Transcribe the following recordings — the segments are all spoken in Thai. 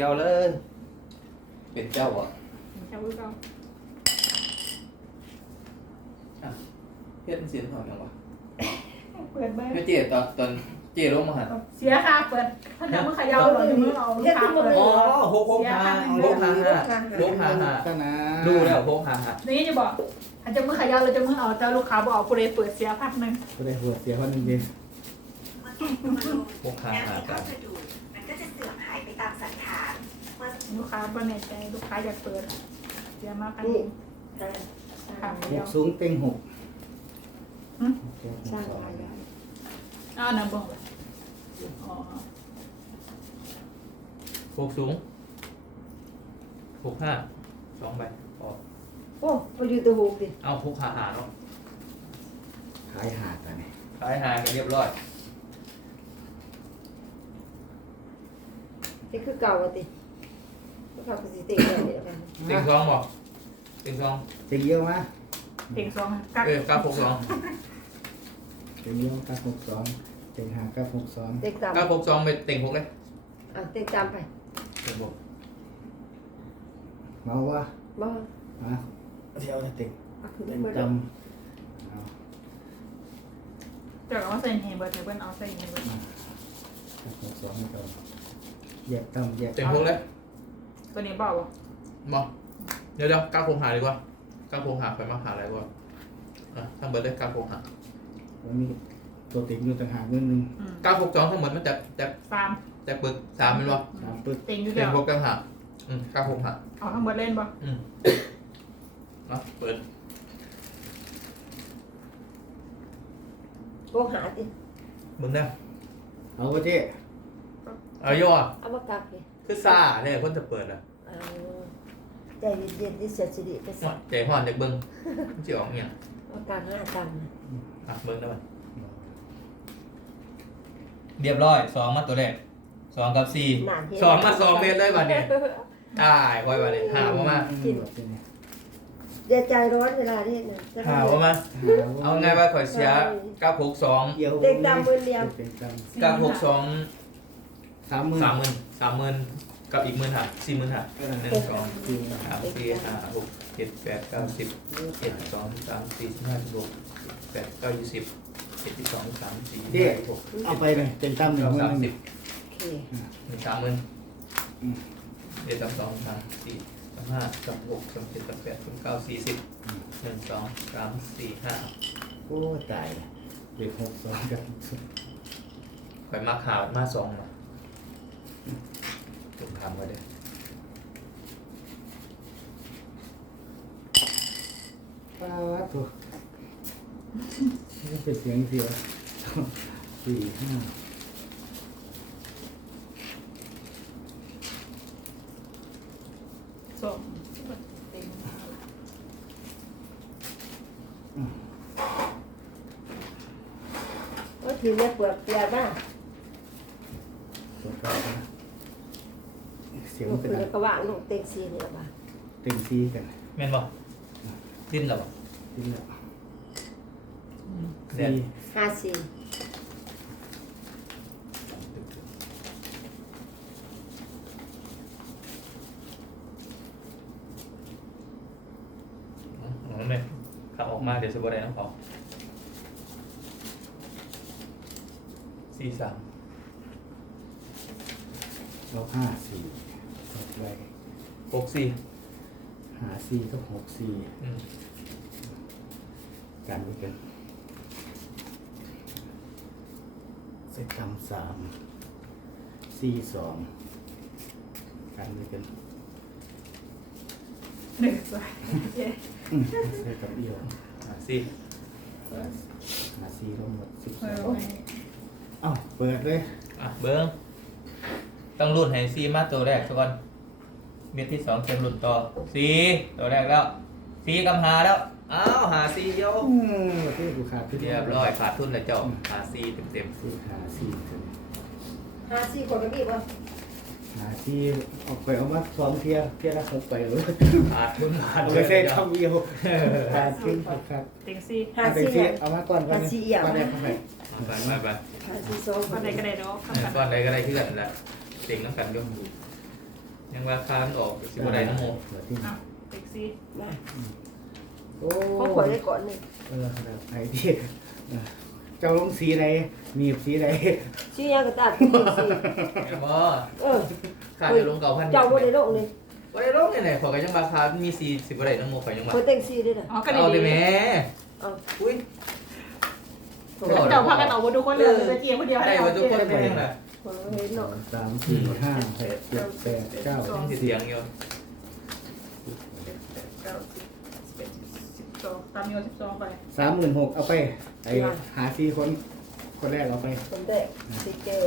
ย่าเลย เป็นเจ้าอะเจ้าอุ้ยเก่าเฮ็ดเสียงเขาอย่างวะเปิดเบอร์แม่เจ๊ตอนตอนเจ๊ลงมาหันเสียค่าเปิดถ้าจะมือเขย่าหรอจะมือเอาลูกค้าเปิดอ๋อหกหกห้าหกห้าห้าหกห้าห้าก็นะดูแล้วหกห้าห้านี่จะบอกถ้าจะมือเขย่าเราจะมือเอาเจ้าลูกค้าบอกเอากูเลยเปิดเสียพักหนึ่งก็ได้หัวเสียวันหนึงดีหกห้าแล้วห้า ลูกค้าบนเน็ตใจลูกค้าอยากเปิดเสียมาพันหนี่นึ่งอ่าค่ะหเดียกวสูงเต็งหกหึหกสร้างสองรายได้อ้าวน้ำบ่งเลยอ๋อหกสูงหกห้าสองใบพอโอ้มาอยู่ตัวหูดิเอาหกห้าห้าเนาะขายหาดกันนี่ขายหากันเรียบร้อย นี่คือเก่าอะติก็ เขาคือสิเต็งเลยเนี่ยกันติงสองบอกติงสองเต็งเยอะมะเต็งสองกักเออเก้าหกสองเต็งเยอะกับหกสองเต็งหากับหกสองเต็งตามเก้าหกสองไปติงหกเลยอะเต็งตามไปติงหกเมาวะบ่มาเที่ยวจะเต็งเอาขึ้นเต็งมาจเลยำเอาเดี๋ยวเอาใส่เฮเบิร์ดเฮเบิร์ดเอาใส่เฮเบิร์ดกับหกสองไม่ต้องแยกตำแยกติงหกเลย ตัวนี้บอกว่าบอกเดี๋ยวเดี๋ยวเก้าหกหาดีกว่าเก้าหกหาไปมาหาอะไรกว่าอะทั้งเบิร์ดได้เก้าหกหามันมีตัวเต็งอยู่ต่างหากนิดนึงอืมเก้าหกสองทั้งหมดมันจะจะสามจะปึกสามเป็นบ่สามปึ๊กเต็งอยู่ติเดียงวหกต่างหากอืมเก้าหกหาเอาทั้งหมดเล่นบ่อืมเนาะเปิดโอ้หาติมึงได้เอาวะเจ๊เอาย่อเอามากักดิคือซาเนี่ยคนจะเปิดอะเอา ใจเย็นๆที่เสียสิริไปสิใจห่อนจากเบิ้งมันจะออกเนี่ยเอากักห้าตังค์อะเบิ้งได้ไหมเรียบร้อยสองมาตัวแรกสองกับสี่นานเห็นสองมาสองเมตรเลยบัดนี้ตายคอยบัดนี้หาว่ามากินอย่าใจร้อนเวลาที่นั่นจะหาว่ามาเอาไงว่าข่อยเสียเก้าหกสองเกี่ยวเต็งตามมือเดียวเต็งตเก้าหกสองำสามหมื่นสามหมื่นสามหมื่น กับอีกหมื่นห้าสี่หมื่นห้าเออหนึ่งสองสี่สามสี่ห้าหกเจ็ดแปดเก้าสิบเจ็ดสองสามสี่สิบห้าสิบหกแปดเก้ายี่สิบเจ็ดที่สองสามสี่ห้าหกเอาไปเลยเต็งตำหนึ่งสองหมื่สามนสิบโอเคหนึ่งสามหมื่นเจ็ดสามสองสามสี่สามห้าสามหกสามเจ็ดสามแปดสามเก้าสี่สิบหนึ่งสองสามสี่ห้าโอ้ตายเด็กหกสองกันข่อยมาข่าวมาสองมา ถูกทำไว้เลยป้าตัวนี่เป็นเสียงเสียสี่ห้าสองเต็งว่าทีนี้ปวดเปลียบ้าง ตัวเก้านะเสียง ลู กเป็นคืออะไรก็ว่างลูกเต็งสี่เนี่ยบ้างเต็งซีกันแม่นบ่ดิ้นแล้วบ่ที่นี่เดี๋ยวสี่ห้าสี่อ๋อไม่ขับออกมาเดี๋ยวสบายน้ำเขาสี่สามเราห้าสี่ ตกไปหกสี่หาสี่ก็หกสี่อืมกันไปกันเสร็จตำสามสี่สองกันไปกันหนึ่งสองเจ็ดอืมใส่กับเอี่ยวอะสี่หาสี่ทั้งหมดสิบเอสอองไว้เอ้าเปิดเลย อะเบิ้ง ต้องรุ่นให้สี่มาตัวแรกทุกคนเม็ดที่สองเต็มรุ่นต่อสี่ตัวแรกแล้วสี่กำหาแล้ว อ้าวหาสี่เดียวอืมที่กูขาดที่เรียบร้อยขาดทุนแล้วเจ้าหาสี่เต็มเต็มสี่หาสี่ถึงห้าสี่คนก็มีบ่หาสี่เอาไปเอามาซ้อมเทียเทียละเขาไปเลยๆขาดทุนขาดเอาเลไปยใส่เจ้าคำเดียวขาดขึ้นขาดเต็งสี่ห้าเอาไปสี่เสียเนี่ย เอามาก่อนก่อนหาสี่เอี่ยวก่อนแรกเข้าไปไปไปไปห้าสี่สองคก็นได้ก็ได้ดอกก้อนใดก็ได้ที่กันแหละ เต็งน้ำกันก็มียังราคามันออกสิบอะไรน้ำโมเปิดที่อะเต็กซี่มาโอ้เขาขวดได้ก่อนหนึ่งเออครับไอ้ที่เออเจ้าลงสีใดมีบสีใดชื่อยางกระตัดเป็นสี่เห็นบ่เออขาดจะลงเก่าพันเจ้าบ่ได้ลงเลยบ่ได้ลงเนี่ยไหนขอกันยังราคามีสี่สิบอะไรน้ำโมขอยังมาคนแต่งสี่ด้วยนะอ๋อก็เอาดีเลยแม่เอาอุ้ยเจ้าพากันออกมาดูคนเดียวเลยเจียคนเดียวให้ได้เรามาทุกคนเจีเป็ยนยัง ไงคนเห็นสอเนาะงสามสี่ห้าหกเจ็ดแปดเก้าต้องสิบเสียงอยู่เก้าสิบสิบเอ็ดสิบสองตามมีสิบสองไปสามหมื่นหกเอาไปไอ้หาสี่คนคนแรกเอาไปคนแต่งสี่เกล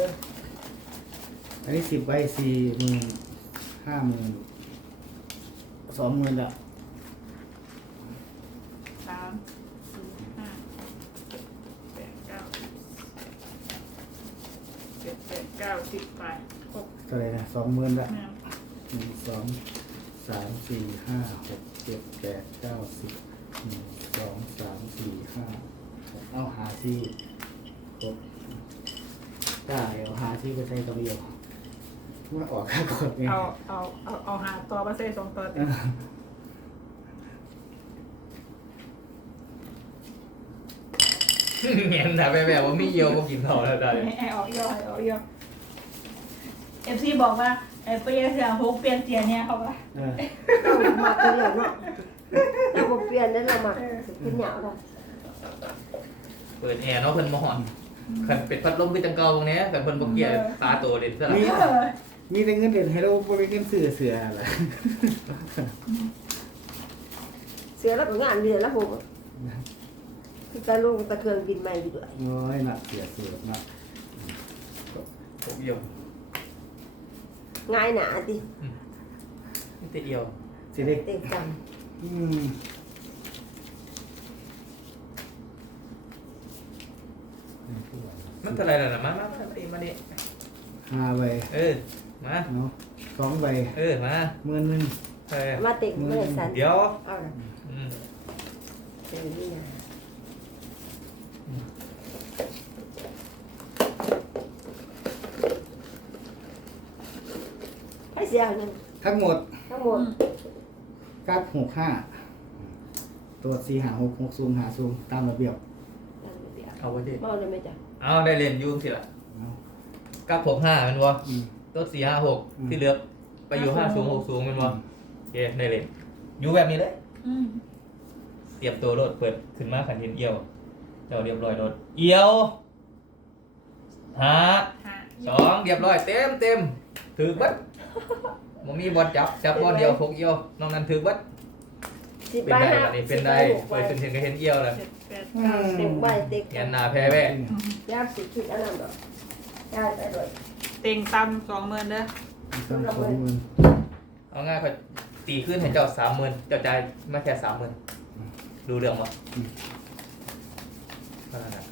อันนี้สิบใบสี่หมื่นห้าหมื่นสองหมื่นละสามสี่ห้าแปดเก้าสิบเจ็ดแปด เก้าสิบไปหกเท่าไหรนะสองหมื่นละแม่หนึ่งสองสามสี่ห้าหกเจ็ดแปดเก้าสิบหนึ่งสองสามสี่ห้าหกเอาหาสี่ครบได้เอาหาสี่ก็ใช้ตัวเดียวว่าออกค่ากดไงเอาเอาเอาเอาหาตัวมาเซ่สองตัวเออเงี้ยนะแบบแบบว่ามีเยียวก็กินเท่าแล้วได้ ให้ให้ออกย่อให้ออกย่อเอ ฟซีบอกว่าเออเปลี่ยนเสียงฮุกเปลี่ยนเสียงเนี่ยเขาว่าเออเรามาตัวเดียวเนาะเราบ่เปลี่ยนได้เรามาเป็นเหยาเราเปิดแอร์เนาะเพิ่นมาหอนคันเป็ดพัดลมคือจังเก่าตรงนี้แต่เพิ่นบ่เกียร์ตาโตเด่นซะละมีเออมีแต่เงินเดือนให้เราบริเงินซื้อเสือเหรอเสือแล้วก็งานเดือนละหกคือการลงตะเคืองบินใหม่อยู่ด้วยโอ้ยน่ะเสือเสือน่ะผมเอียว ง่ายหนาดินี่แต่เอียวสิเด็กเต็งกันอืมมันเท่าไหร่ล่ะนะมามามาตีมาดิห้าใบเออ มา เนาะสองใบเออ มาหมื่นหนึ่ง เออมาเต็งไม่ได้สันเดี๋ยว เอาละอืม เต็งนี่นะ ให้เสียเงินทั้งหมดทั้งหมดกักหกห้าตัวสี่หาหกหกซูมหาซูมตามระเบียบเอาไว้ดิเมาเลยไหมจ๊ะเอาได้เรียนอยุ่งสิล่ะเอากับหกห้าแมันวะอืมต้นสี่ห้าหกอืม ที่เหลือไปอยู่ห้าสูงหกสูงแมันวะโอเคได้เรียนอยู่แบบนี้เลย อืมเตรียมตัวรถเปิดขึ้นมาขันเห็นเอียวเจ้าเรียบร้อยรถเอียวหาหาสองเรียบร้อยเต็มเต็มถือบัด มันมีบอลจับจับบอลเดียวพกเอียวนอกนั้นถือบัดสิบเป็นใบได้ห้าแบบนี้เป็นได้สิบใบเปิดขึ้นเห็นก็เห็นเอียวแล้วเจ็ดแปดอืเก้ามเต็งใบเต็งเงี้ยนาแพ้แว่ยากสิคิดอันนั้นดอกได้ไปเลยเต็งตำสองหมื่นเด้อสองสองหมื่นเอาง่ายก็ตีขึ้นให้เจ้าสามหมื่นเจ้าจ่ายมาแค่สามหมื่นดูเรื่องมั้ยเท่านั้นนะ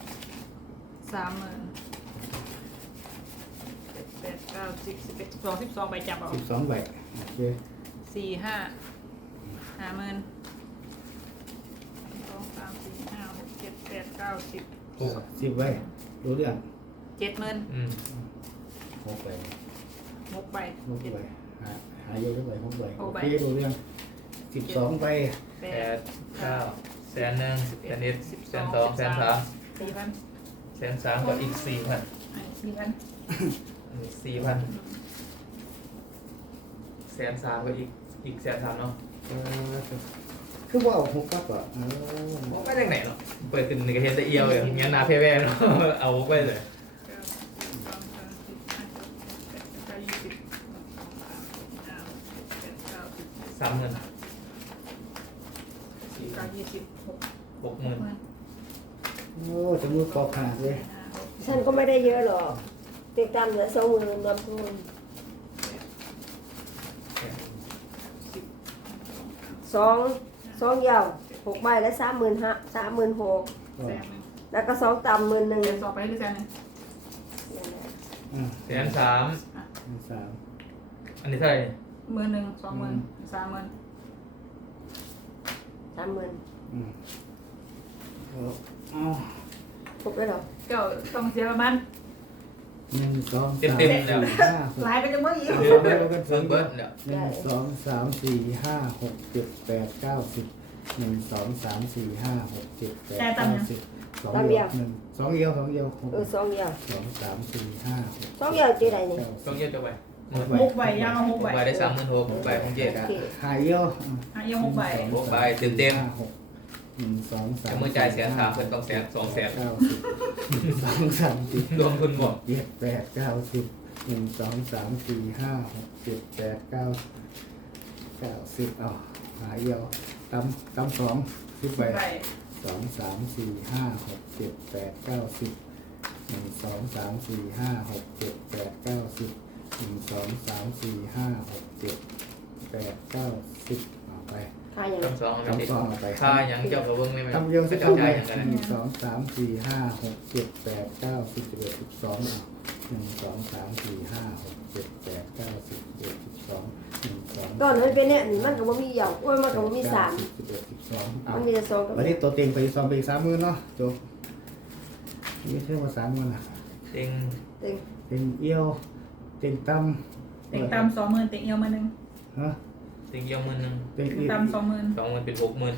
สามหมื่นเจ็ดแปด เก้าสิบสิบเอ็ดสิบสองสิบสองใบจับเอาสิบสองใบโอเคสี่ห้าห้าหมื่นสองสามสี่ห้าหกเจ็ดแปดเก้าสิบถูกสิบใบรู้เรื่องเจ็ดหมื่นอืมหกใบหกใบหกใบหาหาเยอะใบหกใบหโอกใบ เครู้เรื่องสิบสองใบแปแปดดเก้าแสนหนึ่งแสนเอ็ดสิบแสสอนงสองแสนสามสี่พันแสนสามก็อีกสี่พันอะสี่พัน สี่พันแสนสามก็อีกอีกแสนสามเนาะเออคือว่าเอาหกกับอะเออว่าไม่ได้ไหนหรอกเปิดขึ้นในกระเทียมตะเอียวอย่างเงี้ยนาเพแว่เนาะเอาไปเลยเก้าสิบสองสามสี่ห้าหกเจ็ดแปดเก้ายี่สิบหนึ่งสองสามสี่ห้าหกเจ็ดแปดเก้าสิบสามหมื่นสี่เก้ายี่สิบหกหกหมื่นหมื่นโอ้จมูกกรอบขนาดเลยห้าหกฉันก็ไม่ได้เยอะหรอกเต็งตามเหลือสองหมื่นนำทุนสิบสองสองยาวหกใบและสามหมื่นห้าสามหมื่นหกก็แสนหนึ่งแล้วก็สองต่ำหมื่นหนึ่งเดี๋ยวสอบไปหรือแสนหนึ่งอ่าแสนสาม สามอันนี้เท่าไหร่หมื่นหนึ่งสองหมื่นสามหมื่นสามหมื่นอืมเอาเอาครบแล้วเหรอเจ้าต้องเสียประมาณ หนึ่งสองเต็มสามเต็มสี่แล้วห้าหกหลายไปจังเมื่อกี้เดี๋ยวเบิร์ดเบิร์ดเบิร์ดเดี๋ยวหนึ่งสองสามสี่ห้าหกเจ็ดแปดเก้าสิบหนึ่งสองสามสี่ห้าหกเจ็ดแปดเก้าสิบสองเดียวหนึ่งสองเดียวสองเดียวหกเออสองเดียวสองสามสี่ห้าหกสองเดียวเจ๊ใดนี่เก้าต้องเยอะจะไปหกใบยังเอาหหกกใบใบได้สามหมื่นหกหกใบของเจ็ดโออะเคหายเดียวอะยังหกใบหกใบเต็มเต็มห้าหก หนึ่งสองสามเมื่อจ่ายแสนสามเพิ่นต้องแสนสองแสน เก้าสิบหนึ่งสองสามสี่รวมคุณหมด เจ็ดแปดเก้าสิบหนึ่งสองสามสี่ห้าหกเจ็ดแปดเก้าเก้าสิบเอาหายเดียวตำตำสองสิบใบใบสองสามสี่ห้าหกเจ็ดแปดเก้าสิบหนึ่งสองสามสี่ห้าหกเจ็ดแปดเก้าสิบหนึ่งสองสามสี่ห้าหกเจ็ดแปดเก้าสิบเอาไปค่าอย่างต้องสองตำสองเอาไปค่ายังเจ้ากับเบิ้งไม่ไหมตำเดียวสิจะตำจ่าไปยยังไงหนึ่งสองสามสี่ห้าหกเจ็ดแปดเก้าสิบสิบเอ็ดสิบสองเอาหนึ่งสองสามสี่ห้าหกเจ็ดแปดเก้าสิบสิบเอ็ดสิบสองหนึ่งสองตอนมันเป็นเนี่ยมันก็บ่มีเหยาโอ้ยมันก็บ่มีสามสิบเอ็ดสิบสองเอามันมีแต่สองกับวันนี้ตัวเต็งไปสองไปอีกสามหมื่นเนาะจบนี่เท่ากับสามหมื่นอะเต็งเต็งเต็งเอี้ยวเต็งตั้มเต็งตามสองหมื่นเต็งเอียวมาหนึ่งฮะ เต็งเยี่ยมหมื่นหนึ่งเต็งเต็งอีกตามสองหมื่นสองหมื่นเป็นหกหมื่น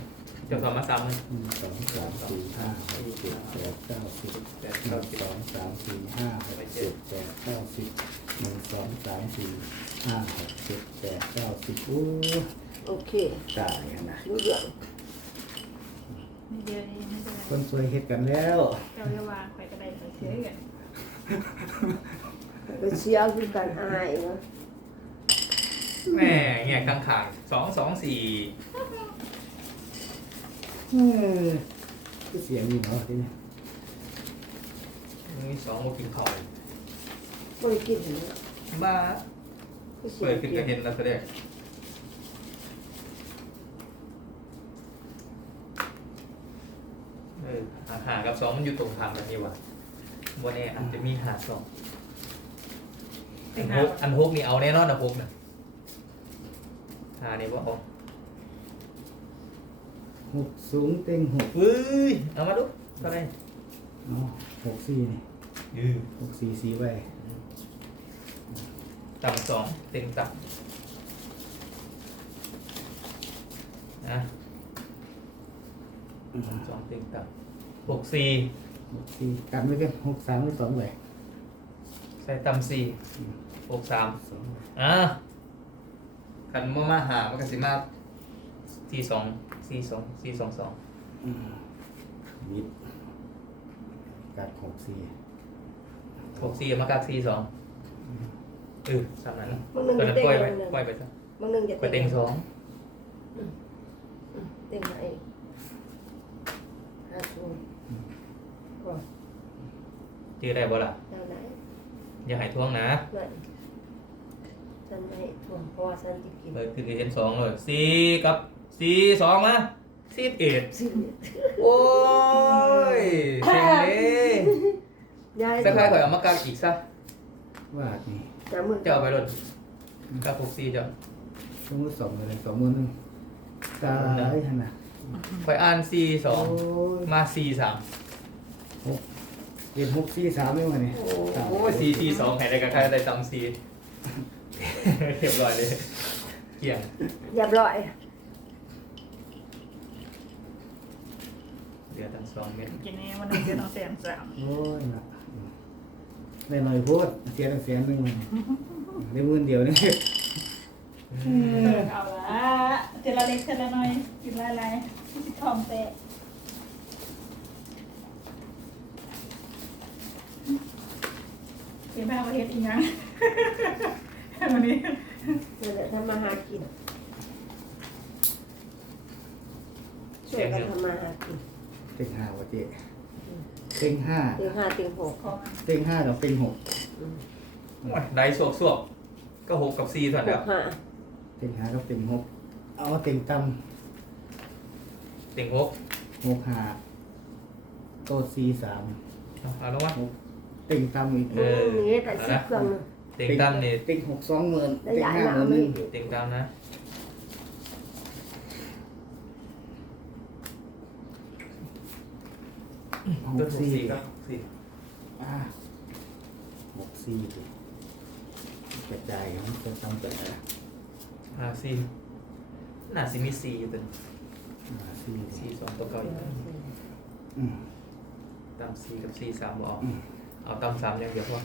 เจ้าสองมาสามหมื่นหนึ่งสองสามสี่ห้าหกเจ็ดแปดเก้าสิบแปดหนึ่เก้างสิบสองสามสี่ห้าหกเจ็ดแปดเก้าสิบหนึ่งสองสามสี่ห้าหกเจ็ดแปดเก้าสิบโอ้โอเคตายกันนะรู้เรื่องนี่เดียวนี่ไม่เป็นไรคนสวยเฮ็ดกันแล้ว เจ้าเยาวาข่อยกระไดข่อยเสียกันไปเชียร์คือกันอายเนาะ แม่เงี้ยข้างขางสองสองสี่เออเสียงนี่เนาะที่นี่นี่สองโมกินข้าวบ่ได้กินเนาะบ้าคือเสีเปิยดขึ้นก็เห็นแล้วแสดงเออหากับสองมันอยู่ตรงทางแบบนี้ว่ะวันนี้อาจจะมีหาสองอันห้าหกอันหกนี่เอาแน่นอนนะหกนะ หานี่ว่าเอาหกสูงเต็งหกเฮ้ย เอามาดูเท่าไหรเอาหกสี่นี่ยืมหกสี่สี่ใบต่ำสองเต็งต่ำนะสองเต็งต่ำหกสี่หกสี่กันไว้กันหกสามหรือสองใบใส่ต่ำสี่หกสามสองอะ กันมามาหามันก็สิมาสี่สองสี่สองสี่สองสองมิดกัดหกสี่หกสี่มากักสี่สองเออสามนั้นนะมันนึงตัวจะนั้นเต็งปล่อยไปมันนึงปล่อยไปซะมันนึงจะไปเต็งสองเต็งไหนห้าศูนย์ก็จื้อได้บ่ล่ะแล้วไหนอย่าใหายท่วงนะนั่น ฉันให้ทวงเพราะว่าฉันจะกินเปิดคือเห็นสองเลยสี่กับสี่สองมาสิบเอ็ดสิโอ้ยเซ็งเลยยายสักพักข่อยเอามากักอีกซะวาดนี่จะมือจะเอาไปรถกักหกสี่จ้ะสมมติสองเลยสองหมื่นหนึ่งตายขนาดข่อยอ่านสี่สองโอ้ยมาสี่สามเรียนหกสี่สามไม่ไหวเนี่ยโอ้ยสี่สี่สองใครได้กับใครได้จำสี่ เรียบร้อยเลยเกี่ยงเรียบร้อยเดือดทั้งสองเม็ดกินนี้วันหนึงเดือนเอาแสนสามโอ้ยนะได้หน่อยโพูดเสียตั้งแสนหนึ่งเลยได้หมื่นเดียวนี่เออเอาละเจละเล็กเจละน้อยกินหลายๆทองเตะเดี๋ยวแม่เอาไปเฮ็ดอีกนะ วันนี้นั่นแหละทำมาหากินช่วยกันทำมาหากินเต็งห้าวะเจ๊เต็งห้าเต็งห้าเต็งหกของเต็งห้ากับเต็งหกโอ้ยได้สวกสวกก็หกกับสี่เท่านั้นหแล้กวห้าเต็งห้ากับเต็งหกเอาเต็งต่เต็งหกำหกห้าโต๊ะสี่สามเอาเอาแล้ววะ เต็งต่ำอีกเออนี่แต่สิบเครื่องนึง เต็งตั้มนี่เต็งหกสองหมื่นได้เต็งย้ายห้ามาหมื่นหไม่นึ่งเต็งตั้มนะหตัวกหกสี่สี่ก็สี่อ่าหกสี่ดิกระจายมันจะต้องแต่หาซีน่าสิมีซีอยู่ตัวหาสี่ดิซีสองตัวเก่าอยู่อืมตามซีกับซีสามบออกอืมเอาตามสามอย่างเดียวพอ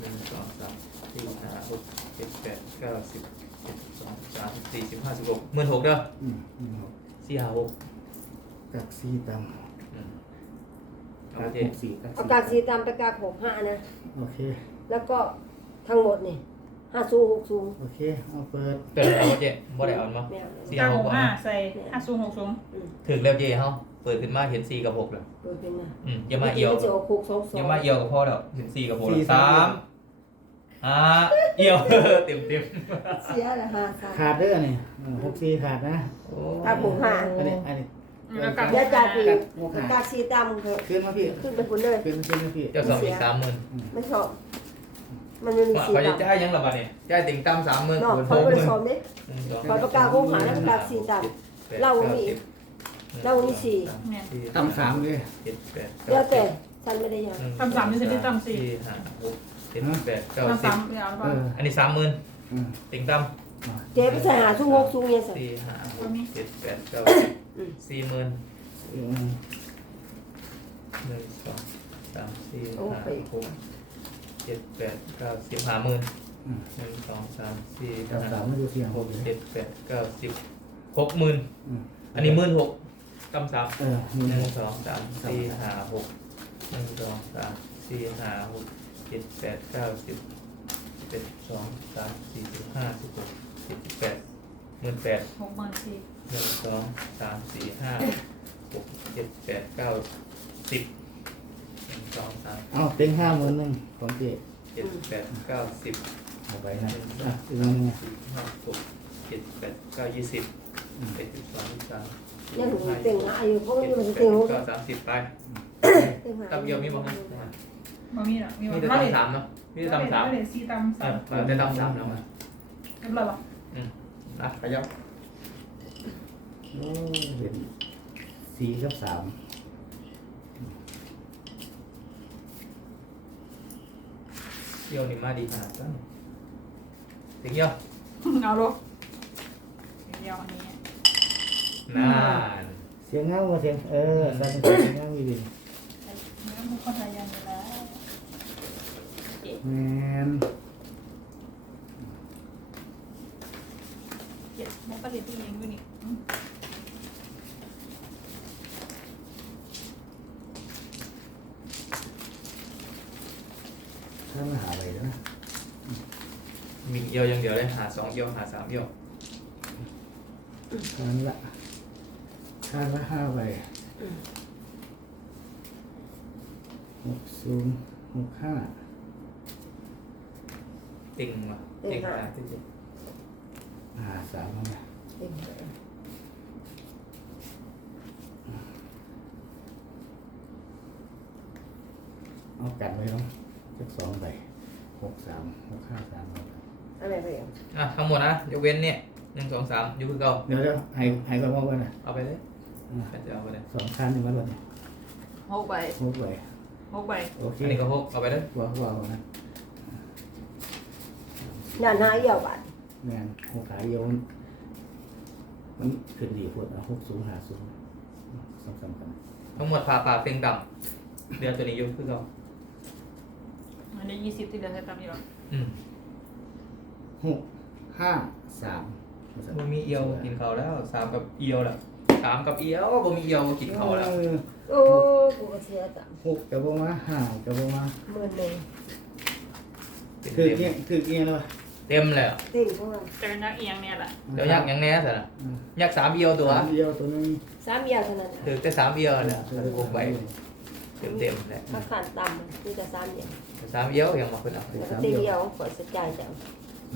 หนึ่งสองสามสี่ห้าหกเจ็ดแปดเก้าสิบเจ็ดสิบสองสามสิบสี่สิบห้าสิบหกหมื่นหกเด้ออืมอืมสี่ห้าหกกักสี่ตอืมำเอากักเจหกสี่กักเอาสี่กากสีตามไปกากหกห้านะ โอเค แล้วก็ทั้งหมดนี่ห้าสูงหกสูงโอเค เอาเปิดเกิดเอาเจบ่ได้เอามา ไม่เอาสี่ เก้าห้าหหกกอะห้าใส่ห้าสูงหกสูงถึงแล้วเจเฮา เปิดขึ้นมาเห็นสี่กับหกแล้วเปิดเป็นมาอืมอย่ามาเอียวจะเอาหกสองสอยังงมาเอียวกับพ่อแล้วเห็นสี่กับหกแล้วสามอ่าเอียว เต็มเต็มเสียละห้าสาม ขาดเด้อนี่เออหกสี่ขาดนะ โอ้กากหกห้าอันนี้อันนี้ แล้วกับ เดี๋ยวจ่ายปีกักหกกาห้ากสีตามเถอะขึ้นมาพี่ขึ้นไปคุณเลย ขึ้นขึ้นมาพี่เจ้าสองอีกสามหมื่นไม่ชอบ มันไม่มีว่าสีเขาจะดำจ่ายยังละบาทเนี่ยจ่ายติ่งตั้มสามหมื่นเนาะคูณหเขากไม่หได้มื่นชอบเด้หนึ่งสองขอประกาศหกหาแล้วประกาศสี่ต่ำเรามี เรามีสี่ต่ำสามเลย เจ็ดแปดแล้วแต่ฉันไม่ได้ยังทำสามนี่จะได้ทำสี่ ห้าหกเจ็ดแปดเก้าทำสิสาบมไม่เอาหรือเปเอล่าออันนี้สามหมื่นอืมติ่งตั้มมาเจ๊ไปใส่หาสูงหกสูงยังใส่สี่ห้าหกเจ็ดแปดเก้าอืมสี่หมื่นอืมหนึ่งสองสามสี่ห้าหกเจ็ดแปดเก้าสิบห้าหมื่นอืมหนึ่งสองสามสี่ต่ำสาห้ามไม่ดูเสียงหหกกเลยเจ็ดแปดเก้าสิบหกหมื่นอืมอันนี้หมื่นหก ตั้มสามเออมีหนึ่หงกสองสามสี่ห้าหกหนึ่งสองสามสี่ห้าหกเจ็ดแปดเก้าสิบเจ็ดสองสามสี่สิบห้าสิบหกสิบแปดหมื่นแปดหกหมื่นสี่หนึ่งสองสามสี่ห้าหกเจ็ดแปดเก้าสิบหนึ่งสองสามเอาเต็งห้าหมื่นหนึ่งของเจ๊เจ็ดแปดเก้าสิบเอาไปนะอะอีกนิดนึงสี่ห้าหกเจ็ดแปดเก้ายี่สิบเจ็ดสิบสองยี่สิบสาม ยังหูเต็งหาอยู่เพราะเจ็มันดมันแปเต็งดหูเก้าสามสิบไปเต็งหาตับเดียวมีบ้างไหมมันมีหรอมีมีมันแต่ไม่ตั้ได้งสามเนาะมีแต่ตั้งสามไม่ได้สี่ตำเอสามอแต่ตั้งสามแล้วมาเรียบร้อยปะนะขยับโอ้เห็นสี่กับสามเที่ยวนี่มาดีขนาดนั้นถึงเที่ยวเอาลูกเดียวอันนี้ นานเสียงเงาเสียงเออสั่นเสียงเงาอยู่ดีเนื้อมันคนไทยยังอยู่แล้วแมนเจ็ดแม่ประเดี๋ยวที่ยังอยู่นี่ถ้ามาหาอะไรนะมีเอียวอย่างเดียวเลยหาสองเอียวหาสามเอียวนั่นละ ค่าละห้าใบหกศูนย์หกห้าติ่งว่ะติ่งหาติ่งหาสามเอาไงเต็งหาเอากันไว้เนาะสักสองใบหกสามหกห้าสามเอาไปอะไรไปอะ อะทั้งหมดนะยกเว้นเนี่ยหนึ่งสองสามยกคือเก่าเดี๋ยวเดี๋ยวให้ให้กันว่ากันนะเอาไปเลย จะเอาไปเลยสองคันหนึ่งวันวันนี้หกใบหกใบหกใบโอเคอันนี้ก็หกเอาไปเลยว่าว่าเอานะด่านหาเอี่ยวบาทแมนหกขาเดียวมันมันขึ้นดีพวดนะหกศูนย์หาศูนย์สองสามกันทั้งหมดพาปากเต็งต่ำเดือนตัวนี้ยกคือเก่าอันนี้ยี่สิบที่เดือนใช้ตามนี้หรออืมหกห้าสามบ่มีเอียวกินเขาวแล้วสามกับเอียวแหละ สามกับเอียวบ่มีเอียวกินเขาวแล้วเออโอ้กูก็เสียจังหกกับบ่มาห้ากับบ่มาหมื่นหนึ่งเต็มคือเต็เงี้ยมคือเงี้ยแล้วเต็มเลยอะเต็งเพราะว่าจะเป็นนักเอียงเนี่ยแหละเดี๋ยวยักยังแน่สินะยักสามเอียวตัวสามเดียวตัวนึงสามเอี่ยวเท่านั้นถือแต่สามเอียวแหละหกใบเต็มเต็มๆแหละถ้าขาดต่ำนี่จะสามเอี่ยวสามเอียวยังมาขึ้นเอาแล้วก็เต็งเอี่ยวเปิดสกายจัง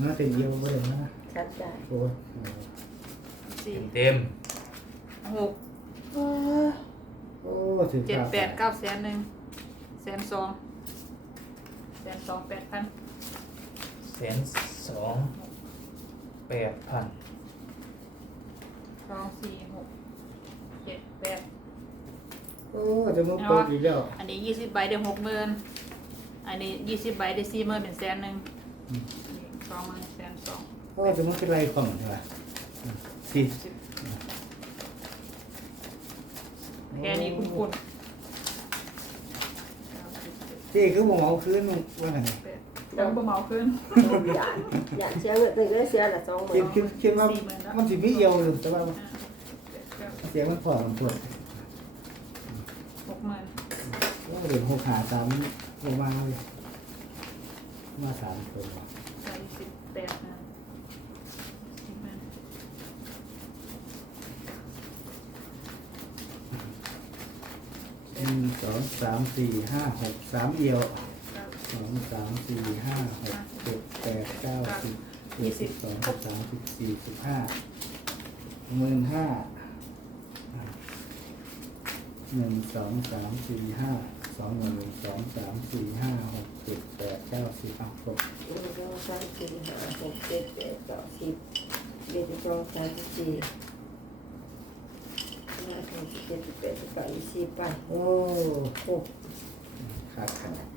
น่าเต็มเดียวบ่ได้นะสัดใจโอ้ยสี่เต็ม หกโอ้ถึงเจ็ดแปดเก้าแสนหนึ่งแสนสองแสนสองแปดพันแสนสองแปดพันสองสี่หกเจ็ดแปดโอ้จะมุกตกอีกแล้ว อันนี้ยี่สิบใบเดี๋ยวหกหมื่นอันนี้ยี่สิบใบได้สี่หมื่นเป็นแสนหนึ่งอันนี้สองหมื่นแสนสองเพราะว่าจะมันเป็นไรของใช่ไหมสี่สิบ แค่นี้คุณคุณที่คือผมเอาคืนว่าไงยังบ่เมาขึ้นหยาดหยาดเสียเงินตึงได้เสียละสองหมื่คิดนคิดคิดว่ามันสิมีเอียวอยู่แต่ว่าห้าเจ็ดเก้าเสียงมันพอมันปวดหกหมื่นโอ้เดี๋ยวหกหาสามลงมาเลยมาสามคนว่ะ สามสิบแปดนะสิบหมื่น หนึ่งสองสามสี่ห้าหกสามเอียวสองสามสี่ห้าหกเจ็ดแปดเก้าสิบสิบสิบสองสิบสามสิบสี่สิบห้าหมื่นห้าหนึ่งสองสามสี่ห้าสองหนึ่งสองสามสี่ห้าหกเจ็ดแปดเก้าสิบอะครบหนึ่งสองสามสี่ห้าหกเจ็ดแปดเก้าสิบเจ็ดสิบสองสามสิบ สิบเจ็ดสิบแปดสิบเก้ายี่สิบไปโอ้หก ขาดขนาด